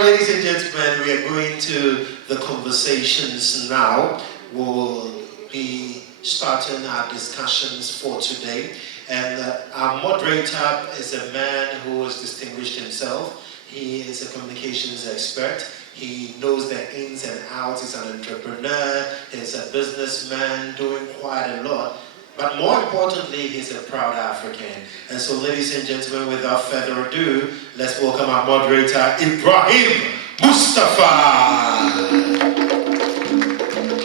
right, ladies and gentlemen, we are going to the conversations now. We'll be starting our discussions for today. And our moderator is a man who has distinguished himself. He is a communications expert. He knows the ins and outs. He's an entrepreneur. He's a businessman doing quite a lot. But more importantly, he's a proud African. And so, ladies and gentlemen, without further ado, let's welcome our moderator, Ibrahim Mustafa.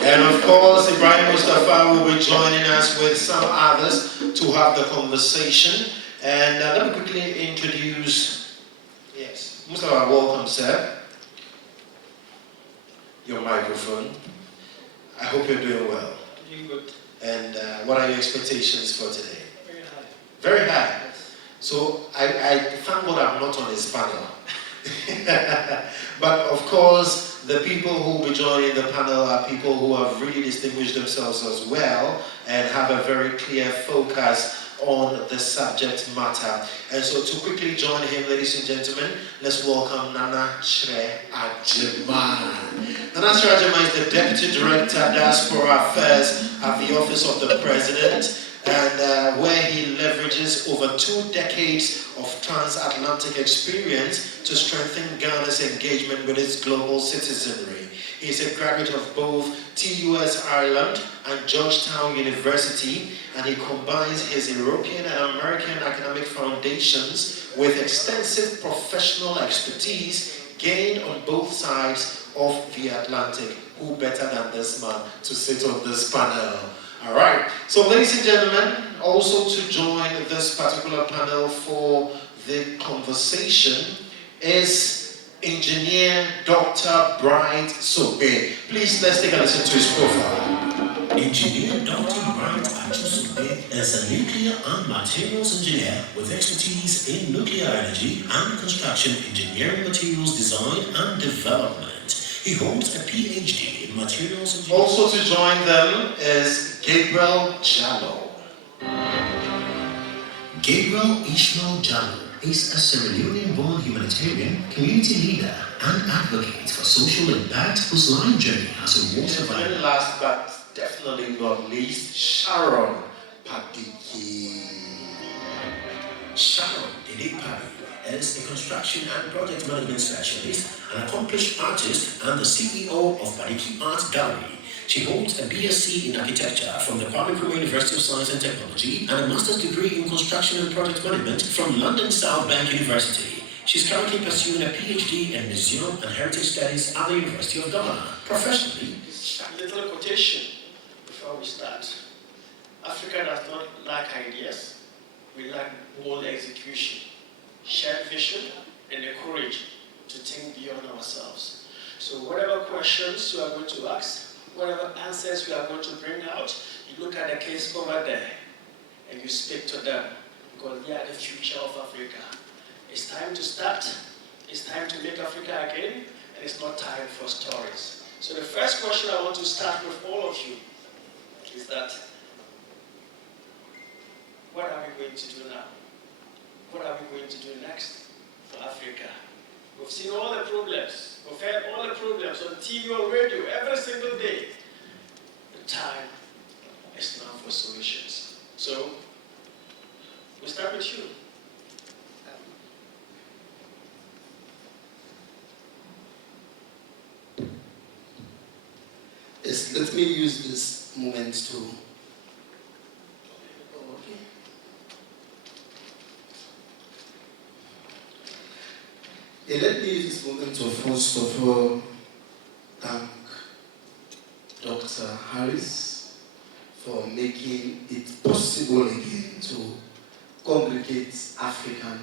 And of course, Ibrahim Mustafa will be joining us with some others to have the conversation. And let me quickly introduce, yes, Mustafa, welcome, sir. Your microphone. I hope you're doing well. Doing good. And what are your expectations for today? Very high. Very high. Yes. So I thank God I'm not on his panel. But of course, the people who will be joining the panel are people who have really distinguished themselves as well and have a very clear focus on the subject matter. And so to quickly join him, ladies and gentlemen, let's welcome Nana Shre Ajima. Nana Shre Ajima is the Deputy Director, Diaspora Affairs at the Office of the President, and where he leverages over 2 decades of transatlantic experience to strengthen Ghana's engagement with its global citizenry. He's a graduate of both TUS Ireland and Georgetown University, and he combines his European and American academic foundations with extensive professional expertise gained on both sides of the Atlantic. Who better than this man to sit on this panel? All right, so ladies and gentlemen, also to join this particular panel for the conversation is Engineer Dr. Bright Sobe. Please, let's take a listen to his profile. Engineer Dr. Bright Sobe is a nuclear and materials engineer with expertise in nuclear energy and construction engineering, materials design and development. He holds a PhD in materials engineering. Also to join them is Gabriel Jallo. Gabriel Ishmael Jallo is a Sierra Leonean-born humanitarian, community leader, and advocate for social impact whose life journey as a war survivor. And last but definitely not least, Sharon Padiki. Sharon Padiki is a construction and project management specialist, an accomplished artist, and the CEO of Padiki Art Gallery. She holds a BSc in architecture from the Kwame Nkrumah University of Science and Technology and a master's degree in construction and project management from London South Bank University. She's currently pursuing a PhD in museum and heritage studies at the University of Ghana. Professionally, A little quotation before we start. Africa does not lack ideas. We lack bold execution, shared vision, and the courage to think beyond ourselves. So whatever questions you are going to ask, whatever answers we are going to bring out, you look at the case over there and you speak to them because they are the future of Africa. It's time to start. It's time to make Africa again, and it's not time for stories. So the first question I want to start with all of you is that, what are we going to do now? What are we going to do next for Africa? We've seen all the problems. We've heard all the problems on TV or radio every single day. The time is now for solutions. So, we start with you. Yes, let me use this moment to let me use this moment to first of all thank Dr. Harris for making it possible again to congregate African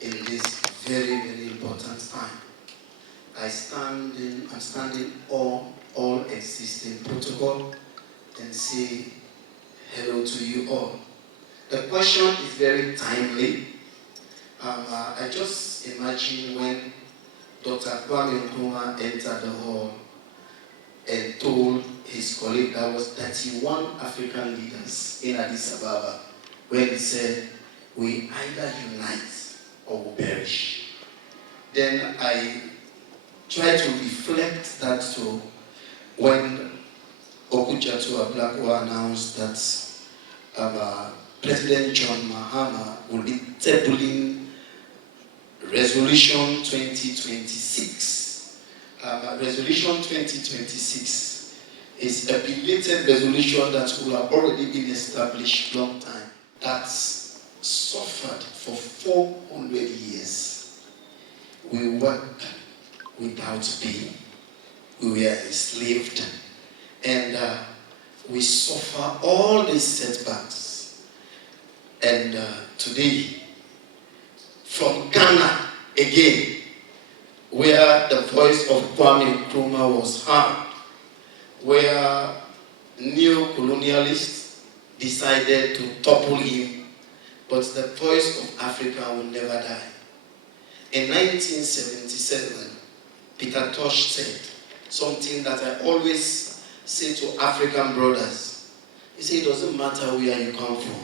in this very, very important time. I'm standing on all existing protocol and say hello to you all. The question is very timely. I just imagine when Dr. Kwame Nkrumah entered the hall and told his colleague, that was 31 African leaders in Addis Ababa, when he said, we either unite or we perish. Then I try to reflect that to when Okuchatu Ablakwa announced that President John Mahama will be tabling Resolution 2026. Resolution 2026 is a belated resolution that will have already been established long time. That's suffered for 400 years. We work without pay. We were enslaved. And we suffer all these setbacks. And today, from Ghana again, where the voice of Kwame Nkrumah was heard, where neo-colonialists decided to topple him, but the voice of Africa will never die. In 1977, Peter Tosh said something that I always say to African brothers. He said, it doesn't matter where you come from,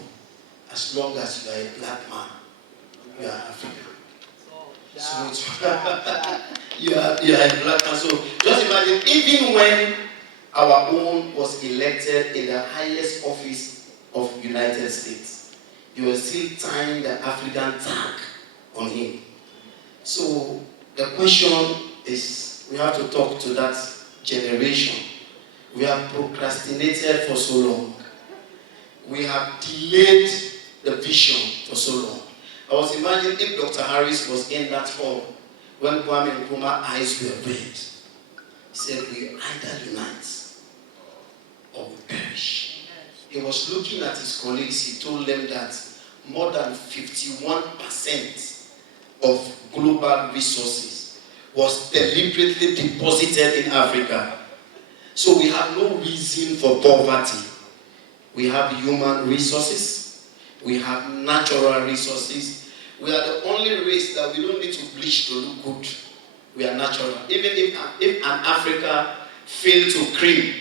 as long as you are a black man, you are African. So it's you are a black man. So just imagine, even when our own was elected in the highest office of United States, you were still tying the African tag on him. So the question is, we have to talk to that generation. We have procrastinated for so long. We have delayed the vision for so long. I was imagining if Dr. Harris was in that hall when Kwame Nkrumah's eyes were red. He said, we either unite or we perish. He was looking at his colleagues. He told them that more than 51% of global resources was deliberately deposited in Africa. So we have no reason for poverty. We have human resources. We have natural resources. We are the only race that we don't need to bleach to look good. We are natural. Even if an Africa failed to cream,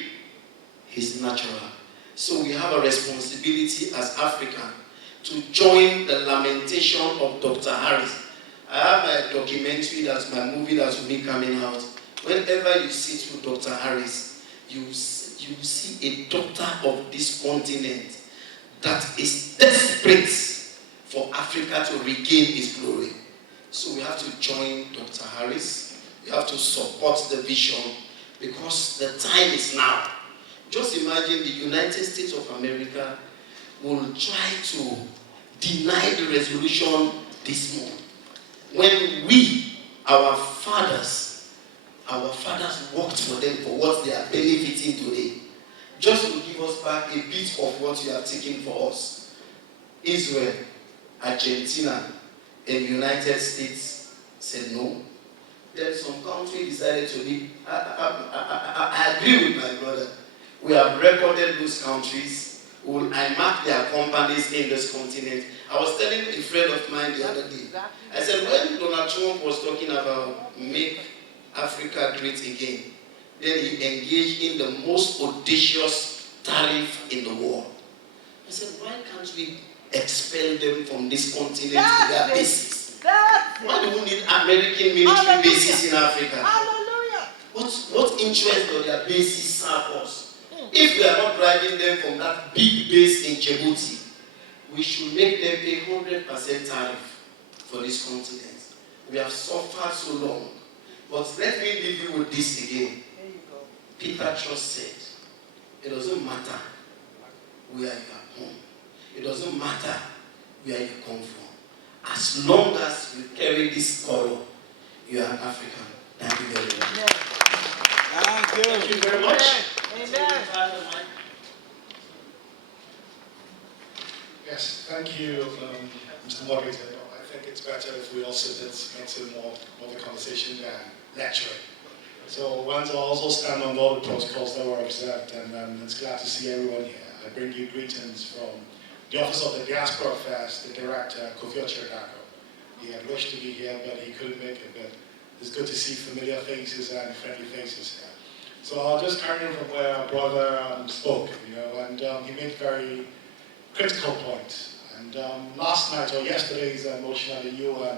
he's natural. So we have a responsibility as African to join the lamentation of Dr. Harris. I have a documentary, that's my movie that will be coming out. Whenever you see through Dr. Harris, you see a doctor of this continent that is desperate for Africa to regain its glory. So we have to join Dr. Harris. We have to support the vision because the time is now. Just imagine the United States of America will try to deny the resolution this month. When we, our fathers worked for them for what they are benefiting today. Just to give us back a bit of what you have taken for us. Israel, Argentina, and United States said no. Then some country decided to leave. I agree with my brother. We have recorded those countries. I marked their companies in this continent. I was telling a friend of mine the other day. I said, when Donald Trump was talking about make Africa great again, then he engaged in the most audacious tariff in the world. I said, why can't we expel them from this continent to their bases? Why do we need American military bases in Africa? Hallelujah. What interest do their bases serve us? If we are not driving them from that big base in Djibouti, we should make them pay 100% tariff for this continent. We have suffered so long. But let me leave you with this again. There you go. Peter just said, it doesn't matter where you are home. It doesn't matter where you come from. As long as you carry this color, you are African. Thank you very much. Thank you very much. Amen. Yes, thank you, Mr. Moderator. I think it's better if we also make it more of a conversation than lecturing. So I want to also stand on all the protocols that were observed, and it's glad to see everyone here. I bring you greetings from the Office of the Diaspora Affairs, the Director, Kofi Ocherdako. He had wished to be here, but he couldn't make it. But it's good to see familiar faces and friendly faces here. So I'll just carry on from where our brother spoke, and he made very critical point. And last night or yesterday's motion at the UN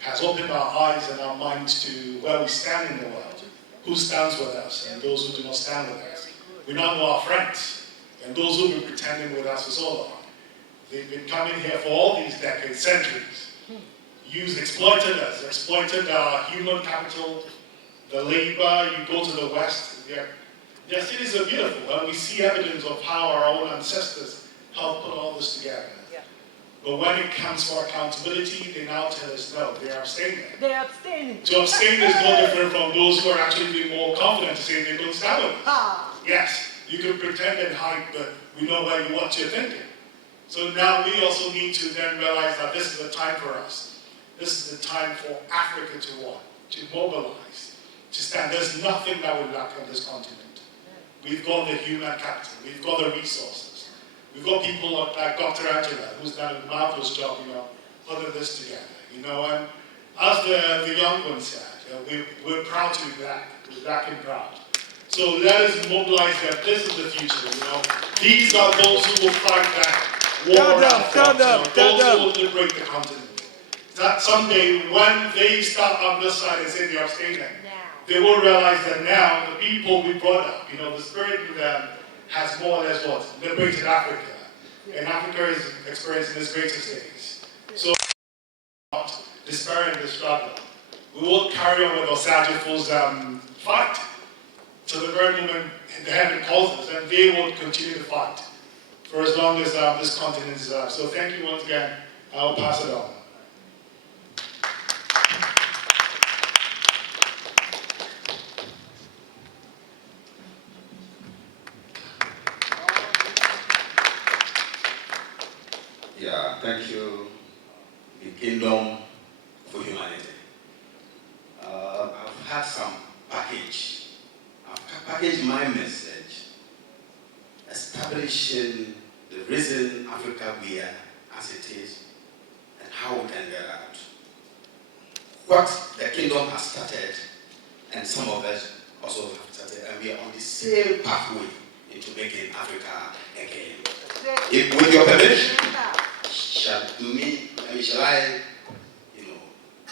has opened our eyes and our minds to where we stand in the world, who stands with us and those who do not stand with us. We now know our friends and those who have been pretending with us for so long. They've been coming here for all these decades, centuries, exploited us, exploited our human capital, the labor. You go to the West, their cities are beautiful, and we see evidence of how our own ancestors helped put all this together. Yeah. But when it comes for accountability, they now tell us no, they are abstaining. They're abstaining. To abstain is no different from those who are actually being more confident to say they don't stand with us. Ah. Yes, you can pretend and hide, but we know what you're thinking. So now we also need to then realize that this is the time for us. This is the time for Africa to what? To mobilize, to stand. There's nothing that will lack on this continent. We've got the human capital. We've got the resources. We've got people like Dr. Angela, who's done a marvelous job, putting this together, and as the young one said, we're proud to be black. We're black and proud. So let us mobilize them. This is the future, These are those who will fight that war Stand up. those who will liberate the continent. That someday, when they start on this side and say they're abstaining, they will realize that now the people we brought up, the spirit in them has more or less liberated Africa. And Africa is experiencing its greatest days. So, not despair in the struggle. We will carry on with Osagyfo's fight to the very moment the heaven calls us, and they will continue to fight for as long as this continent is alive. So thank you once again. I'll pass it on. Yeah, thank you, the Kingdom for Humanity. I've had some package. I've packaged my message, establishing the reason Africa we are as it is, and how we can get out. What the Kingdom has started, and some of us also have started, and we are on the same pathway into making Africa again. If, with your permission, shall I,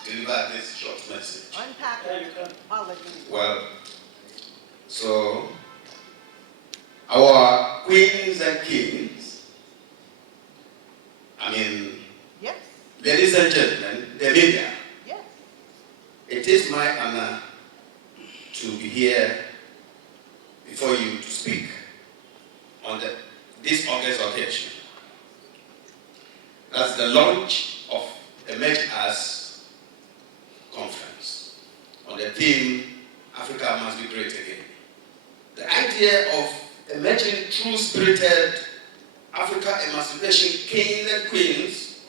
deliver this short message? Unpack it. Well, so our queens and kings, Yes. ladies and gentlemen, the media, Yes. it is my honor to be here before you to speak on this August occasion. That's the launch of Emerge Us conference on the theme, Africa must be great again. The idea of emerging true-spirited Africa emancipation kings and queens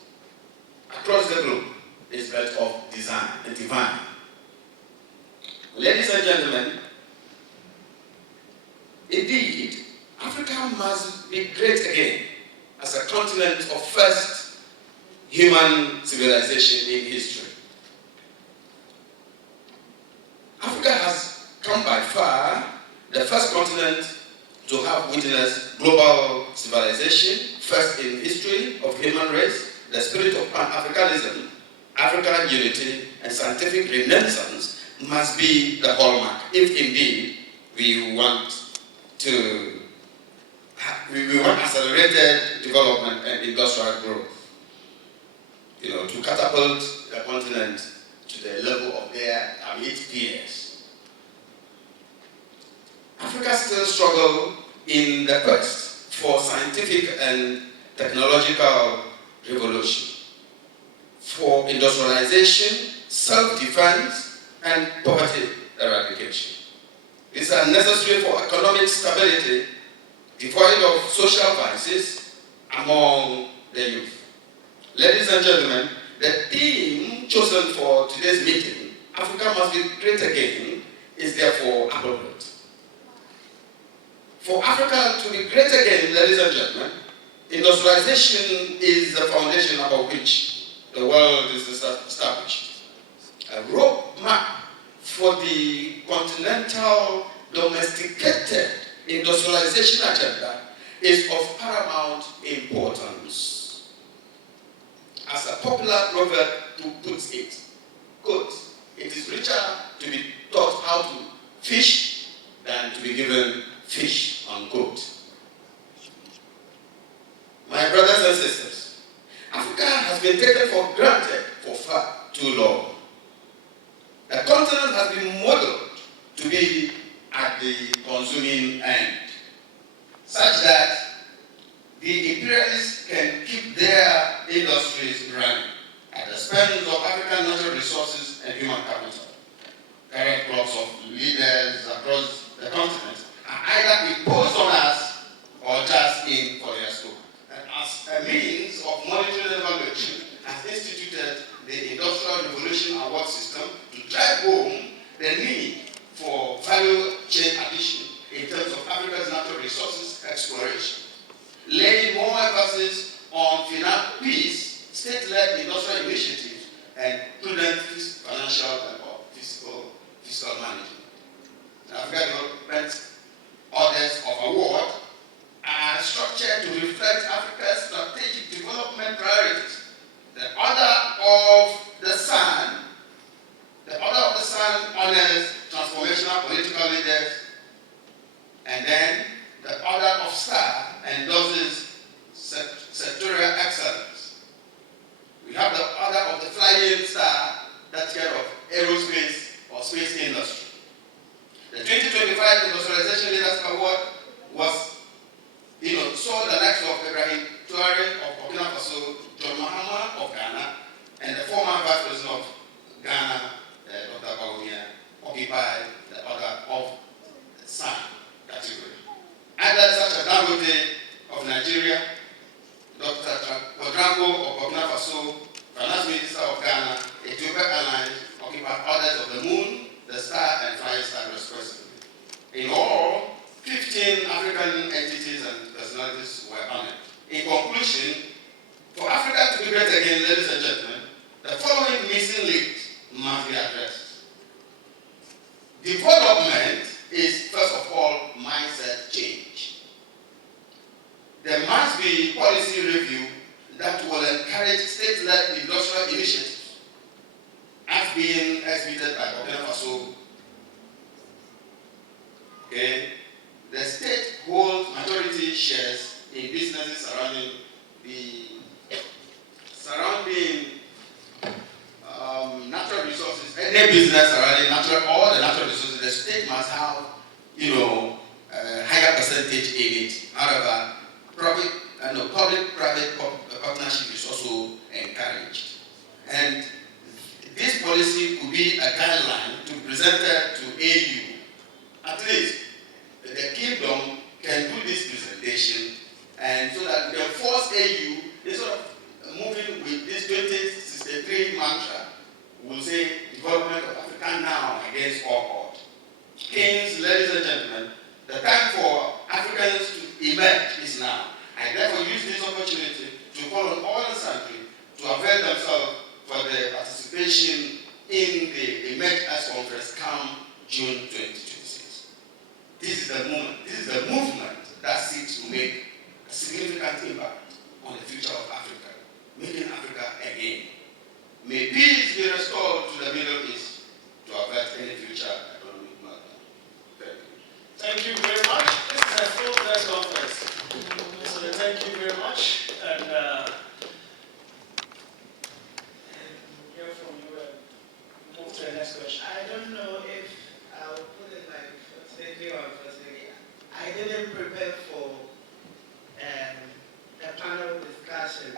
across the globe is built of design and divine. Ladies and gentlemen, indeed, Africa must be great again as a continent of first human civilization in history. Africa has come by far the first continent to have witnessed global civilization, first in history of human race. The spirit of Pan-Africanism, African unity, and scientific renaissance must be the hallmark, if indeed we want accelerated development and industrial growth. To catapult the continent to the level of its peers. Africa still struggles in the quest for scientific and technological revolution, for industrialization, self-defense, and poverty eradication. These are necessary for economic stability, devoid of social vices among the youth. Ladies and gentlemen, the theme chosen for today's meeting, Africa must be great again, is therefore appropriate. For Africa to be great again, ladies and gentlemen, industrialization is the foundation upon which the world is established. A roadmap for the continental domesticated industrialization agenda is of paramount importance. As a popular proverb puts it, fish than to be given fish, unquote. My brothers and sisters, Africa has been taken for granted for far too long. The continent has been modeled to be at the consuming end, such that the imperialists can keep their industries running at the expense of African natural resources and human capital. Current crops of leaders across the continent are either imposed on us or just in for their scope. And as a means of monitoring and evaluation, has instituted the Industrial Revolution Award system to drive home the need for value chain addition in terms of Africa's natural resources exploration, laying more emphasis on peace, state-led industrial initiatives, and prudent financial and fiscal management. The African Development Orders of Award are structured to reflect Africa's strategic development priorities. The Order of the Sun honors transformational political leaders, and then the Order of Star endorses sectorial excellence. We have the Order of the Flying Star, that's care of aerospace or space industry. The 2025 Industrialization Leaders Award was, saw the likes of Ibrahim Traore of Burkina Faso, John Mahama of Ghana, and the former Vice President of Ghana, Dr. Bawumia, occupy the Order of the Sun category. Others such as Dangote of Nigeria, Dr. Quadrango of Burkina Faso, Finance Minister of Ghana, Ethiopia Airlines occupy orders of the Moon, the Star, and Flying Star respectively. In all, 15 African entities and personalities were honored. In conclusion, for Africa to be great again, ladies and gentlemen, the following missing links must be addressed. Development is, first of all, mindset change. There must be policy review that will encourage state-led industrial initiatives, as being exhibited by Burkina Faso. Okay. The state holds majority shares in businesses surrounding natural resources. Any business surrounding all the natural resources, the state must have, a higher percentage in it. However, public-private partnership is also encouraged. And this policy could be a guideline to be presented to AU. At least the kingdom can do this presentation, and so that we can force AU, instead of moving with this 2063 mantra, we'll say development of Africa now against all odds. Kings, ladies and gentlemen, the time for Africans to emerge is now. I therefore use this opportunity to call on all the country to avail themselves for the participation in the Emerge as Conference come June 2026. This is the moment, this is the movement that seeks to make a significant impact on the future of Africa, making Africa again. May peace be restored to the Middle East to avert any future economic meltdown. Thank you. Thank you very much. This is a full press conference. So thank you very much. And hear from you and move to the next question. I don't know if I'll put it like fortunately or unfortunately. I didn't prepare for a panel discussion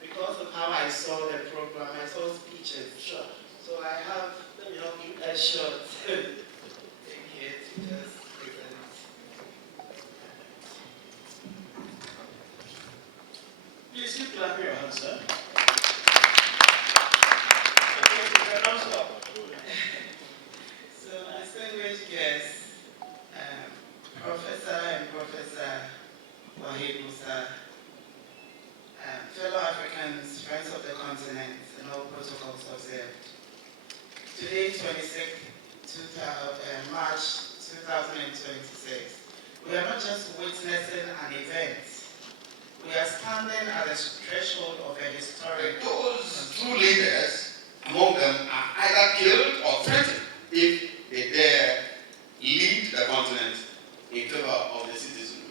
because of how I saw the program. I saw speeches. Sure. So I have, a short thing here to just present. Please keep clapping your hands, sir. Okay, you can now stop. So, distinguished guests, Professor and Professor Wahid Musa, fellow Africans, friends of the continent, and all protocols observed. Today, March 2026, we are not just witnessing an event, we are standing at the threshold of a historic. Those true leaders among them are either killed or threatened if they dare lead continent in favor of the citizenry.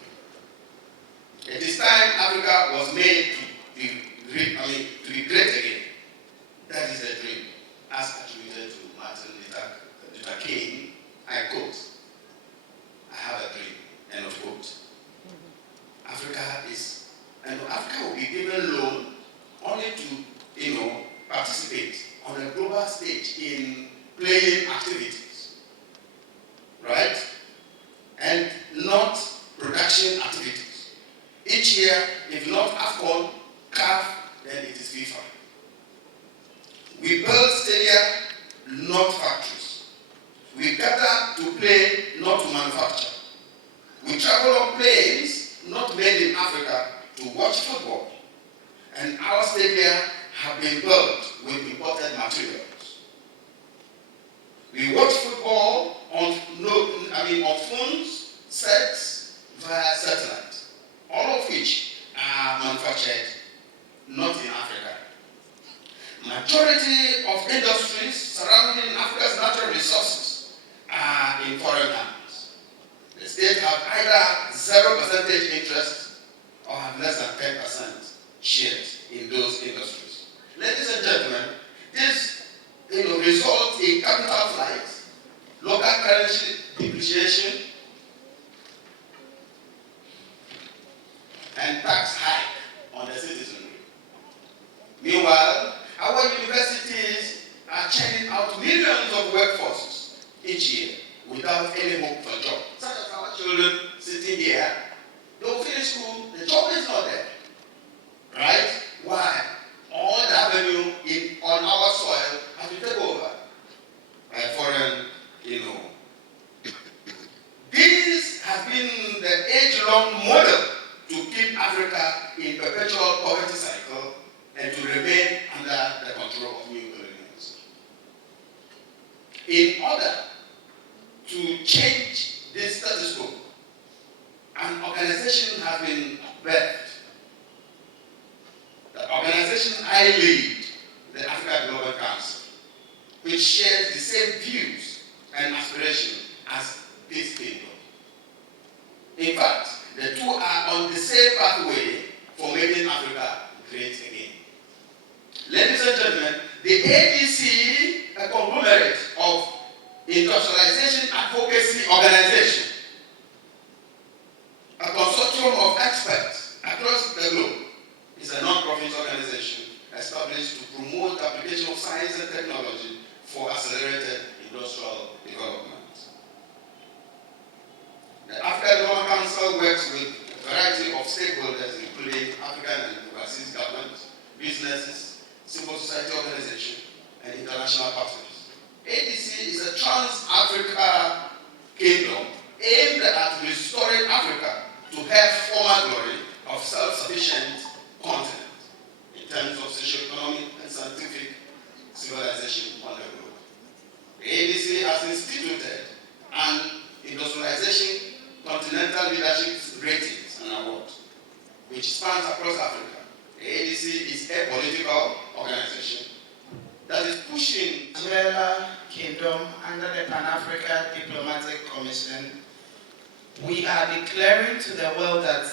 It is time Africa was made to be great again. That is a dream, as attributed to Martin Luther King. I quote, "I have a dream," end of quote. Africa will be given loan only to, participate on a global stage in playing activities, right? And not production activities. Each year, if not AFCON, CAF, then it is FIFA. We build stadia, not factories. We gather to play, not to manufacture. We travel on planes, not made in Africa, to watch football. And our stadia have been built with imported materials. We watch football on phones, sets, via satellite, all of which are manufactured not in Africa. Majority of industries surrounding Africa's natural resources are in foreign hands. The state have either 0% interest or have less than 10% shares in those industries. Ladies and gentlemen, this results in capital flight, local currency depreciation, and tax hike on the citizenry. Meanwhile, our universities are churning out millions of workforces each year without any hope for job. Such as our children sitting here, they will finish school, the job is not there. Right? Why? All the avenue on our soil has been taken over by foreign, This has been the age-long model to keep Africa in perpetual poverty cycle and to remain under the control of new colonials. In order to change this status quo, an organization has been birthed. The organization I lead, the Africa Global Council, which shares the same views and aspirations as this people. In fact, the two are on the same pathway for making Africa great again. Ladies and gentlemen, the ADC, a conglomerate of industrialization advocacy organization, a consortium of experts across the globe, is a non-profit organization established to promote the application of science and technology for accelerated industrial development. The African Global Council works with a variety of stakeholders, including African and overseas governments, businesses, civil society organizations, and international partners. ADC is a trans-Africa kingdom aimed at restoring Africa to her former glory of self-sufficient continent in terms of socio-economic and scientific civilization on the globe. The ADC has instituted an industrialization continental leadership ratings and awards, which spans across Africa. The ADC is a political organization that is pushing Venezuela Kingdom under the Pan-African Diplomatic Commission. We are declaring to the world that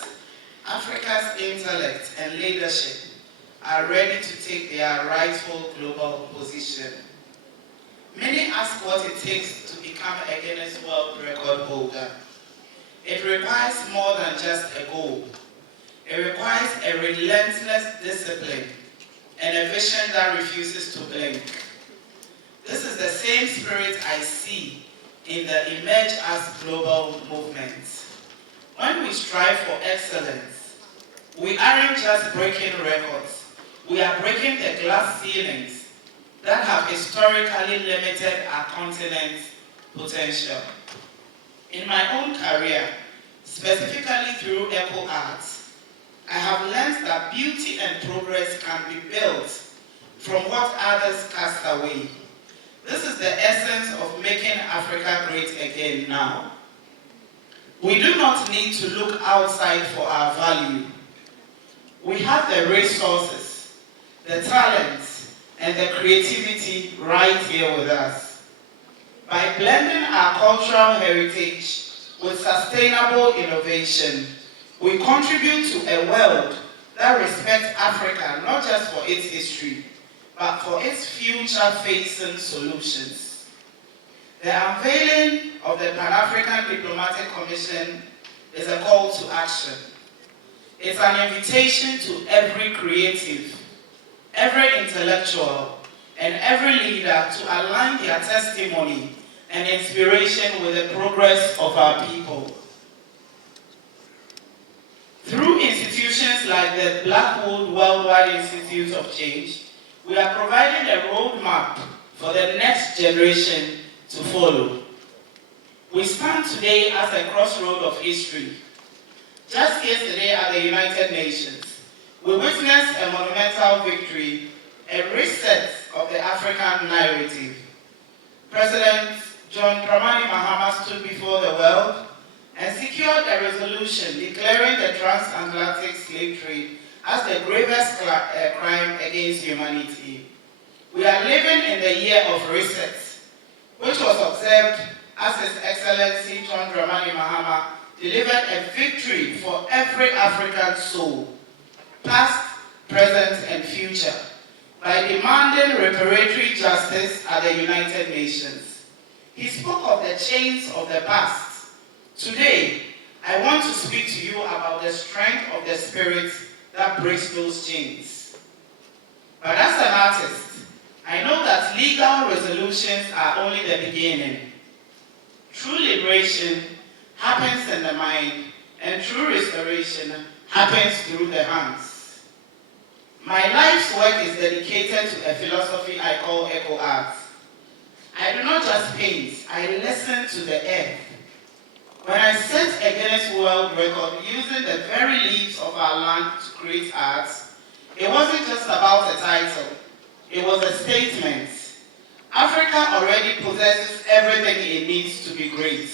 Africa's intellect and leadership are ready to take their rightful global position. Many ask what it takes to become a Guinness World Record holder. It requires more than just a goal. It requires a relentless discipline and a vision that refuses to blink. This is the same spirit I see in the Emerge as Global movement. When we strive for excellence, we aren't just breaking records, we are breaking the glass ceilings that have historically limited our continent's potential. In my own career, specifically through eco arts, I have learned that beauty and progress can be built from what others cast away. This is the essence of making Africa great again now. We do not need to look outside for our value. We have the resources, the talents, and the creativity right here with us. By blending our cultural heritage, with sustainable innovation, we contribute to a world that respects Africa not just for its history, but for its future-facing solutions. The unveiling of the Pan-African Diplomatic Commission is a call to action. It's an invitation to every creative, every intellectual, and every leader to align their testimony and inspiration with the progress of our people. Through institutions like the Blackwood Worldwide Institute of Change, we are providing a roadmap for the next generation to follow. We stand today as a crossroad of history. Just yesterday at the United Nations, we witnessed a monumental victory, a reset of the African narrative. President John Dramani Mahama stood before the world and secured a resolution declaring the transatlantic slave trade as the gravest crime against humanity. We are living in the year of reset, which was observed as His Excellency John Dramani Mahama delivered a victory for every African soul, past, present, and future, by demanding reparatory justice at the United Nations. He spoke of the chains of the past. Today, I want to speak to you about the strength of the spirit that breaks those chains. But as an artist, I know that legal resolutions are only the beginning. True liberation happens in the mind, and true restoration happens through the hands. My life's work is dedicated to a philosophy I call eco art. I do not just paint, I listen to the earth. When I set a Guinness World Record using the very leaves of our land to create art, it wasn't just about a title, it was a statement. Africa already possesses everything it needs to be great.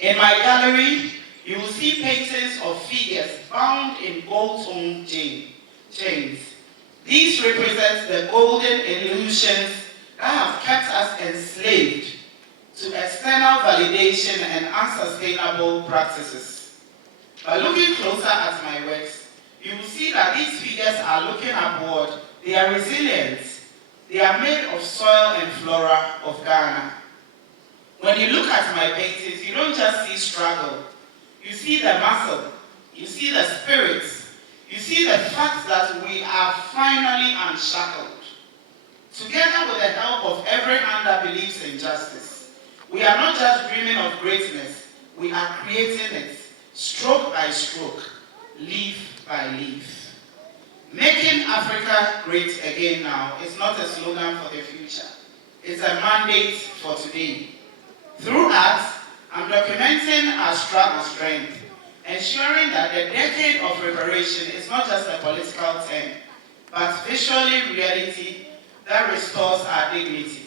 In my gallery, you will see paintings of figures bound in gold-tone chains. These represent the golden illusions that have kept us enslaved to external validation and unsustainable practices. By looking closer at my works, you will see that these figures are looking upward. They are resilient. They are made of soil and flora of Ghana. When you look at my paintings, you don't just see struggle. You see the muscle. You see the spirit. You see the fact that we are finally unshackled. Together with the help of every hand that believes in justice, we are not just dreaming of greatness, we are creating it, stroke by stroke, leaf by leaf. Making Africa great again now is not a slogan for the future. It's a mandate for today. Through art, I'm documenting our struggle strength, ensuring that the decade of reparation is not just a political term, but visually reality that restores our dignity.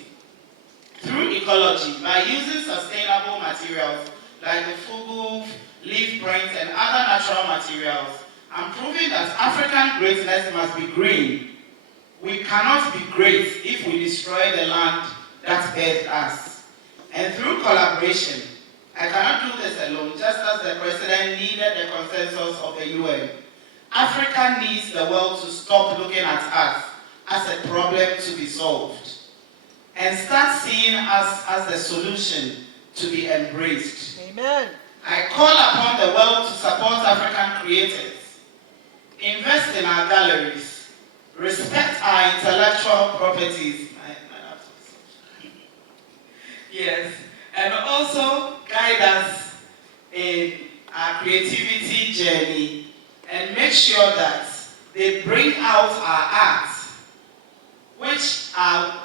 Through ecology, by using sustainable materials like the fugu, leaf print, and other natural materials, I'm proving that African greatness must be green. We cannot be great if we destroy the land that birthed us. And through collaboration, I cannot do this alone, just as the President needed the consensus of the UN. Africa needs the world to stop looking at us as a problem to be solved and start seeing us as the solution to be embraced. Amen. I call upon the world to support African creators, invest in our galleries, respect our intellectual properties, yes, and also guide us in our creativity journey and make sure that they bring out our art, which are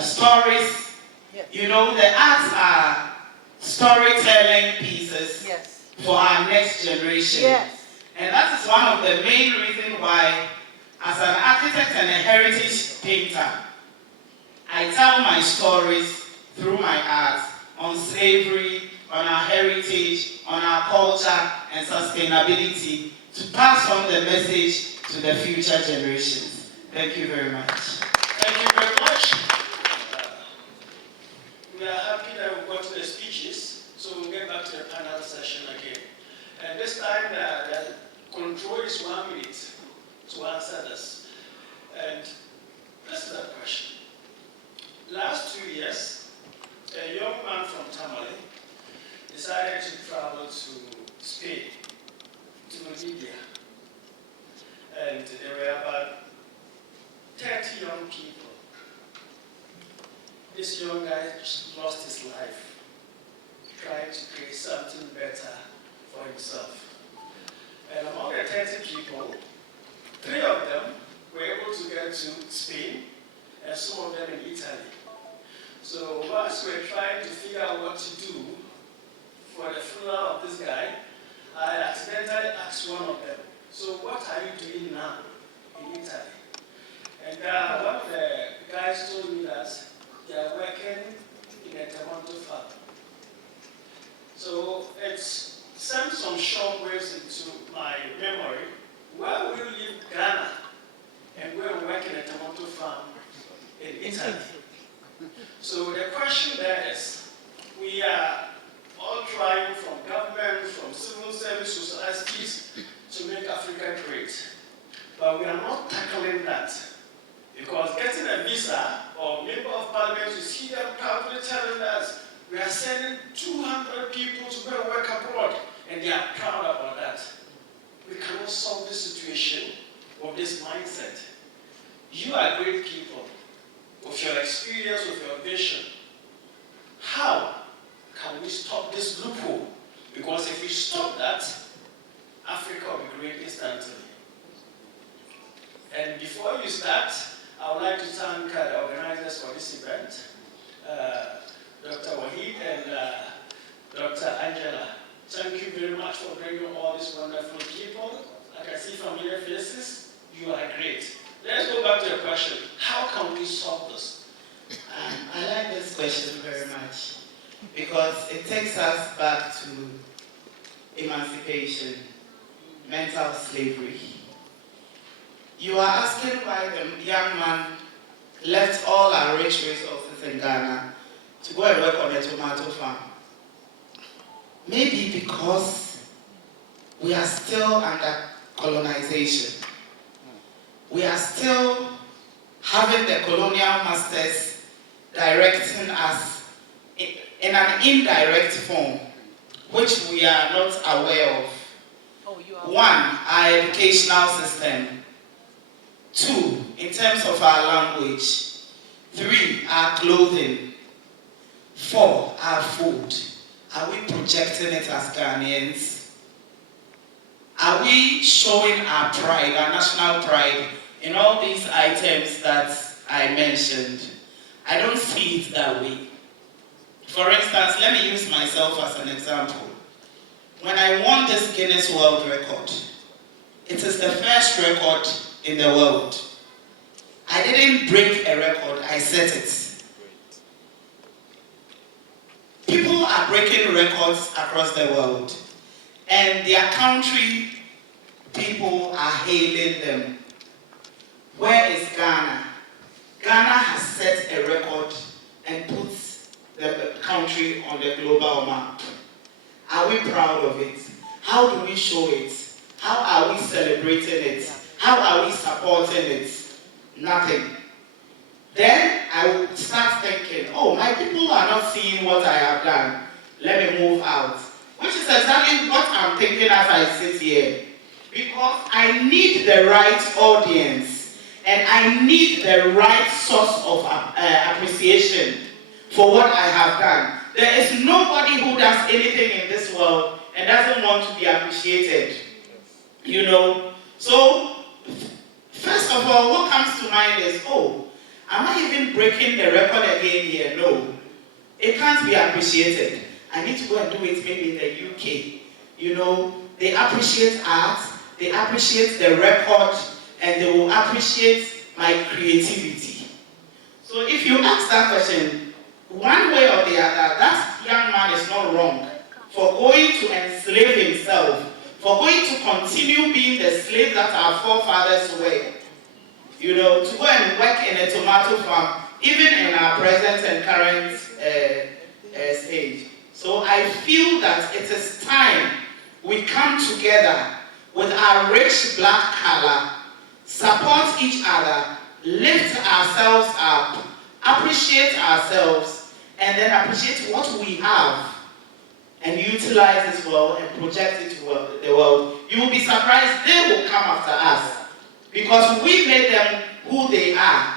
stories. Yes. You know, the arts are storytelling pieces Yes. for our next generation. Yes. And that is one of the main reasons why, as an architect and a heritage painter, I tell my stories through my art on slavery, on our heritage, on our culture and sustainability to pass on the message to the future generations. Thank you very much. Thank you very much. We are happy that we got to the speeches, so we'll get back to the panel this time, the control is 1 minute to answer this. And this is the question. Last 2 years, a young man from Tamale decided to travel to Spain, to Libya. And there were about 30 young people. This young guy just lost his life trying to create something better for himself. And among the 30 people, 3 of them were able to get to Spain, and some of them in Italy. So whilst we were trying to figure out what to do for the funeral of this guy, I accidentally asked one of them, so what are you doing now in Italy? And one of the guys told me that they are working in a tomato farm. So it sent some shockwaves into my memory. Where will you leave Ghana and go and work in a tomato farm in Italy? So the question there is, we are all trying from government, from civil service societies to make Africa great. But we are not tackling that. Because getting a visa or member of parliament, you see them proudly telling us, we are sending 200 people to go and work abroad, and they are proud about that. We cannot solve this situation with this mindset. You are great people, with your experience, with your vision. How can we stop this loophole? Because if we stop that, Africa will be great instantly. And before you start, I would like to thank the organizers for this event, Dr. Wahid and Dr. Angela. Thank you very much for bringing all these wonderful people. I can see familiar faces. You are great. Let's go back to the question. How can we solve this? I like this question very much because it takes us back to emancipation, mental slavery. You are asking why the young man left all our rich resources in Ghana to go and work on a tomato farm. Maybe because we are still under colonization. We are still having the colonial masters directing us in an indirect form, which we are not aware of. One, our educational system. 2, in terms of our language. 3, our clothing. 4, our food. Are we projecting it as Ghanaians? Are we showing our pride, our national pride, in all these items that I mentioned? I don't see it that way. For instance, let me use myself as an example. When I won this Guinness World Record, it is the first record in the world. I didn't break a record, I set it. People are breaking records across the world, and their country people are hailing them. Where is Ghana? Ghana has set a record and put the country on the global map. Are we proud of it? How do we show it? How are we celebrating it? How are we supporting it? Nothing. Then I will start thinking, oh, my people are not seeing what I have done. Let me move out. Which is exactly what I'm thinking as I sit here. Because I need the right audience and I need the right source of appreciation for what I have done. There is nobody who does anything in this world and doesn't want to be appreciated. You know? So, first of all, what comes to mind is, oh, am I even breaking the record again here? No. It can't be appreciated. I need to go and do it maybe in the UK. You know, they appreciate art, they appreciate the record, and they will appreciate my creativity. So if you ask that question, one way or the other, that young man is not wrong for going to enslave himself, for going to continue being the slave that our forefathers were. You know, to go and work in a tomato farm, even in our present and current stage. So I feel that it is time we come together with our rich black color, support each other, lift ourselves up, appreciate ourselves, and then appreciate what we have and utilize it well and project it to the world, you will be surprised they will come after us because we made them who they are.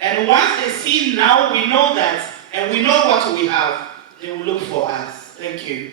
And once they see now we know that and we know what we have, they will look for us. Thank you.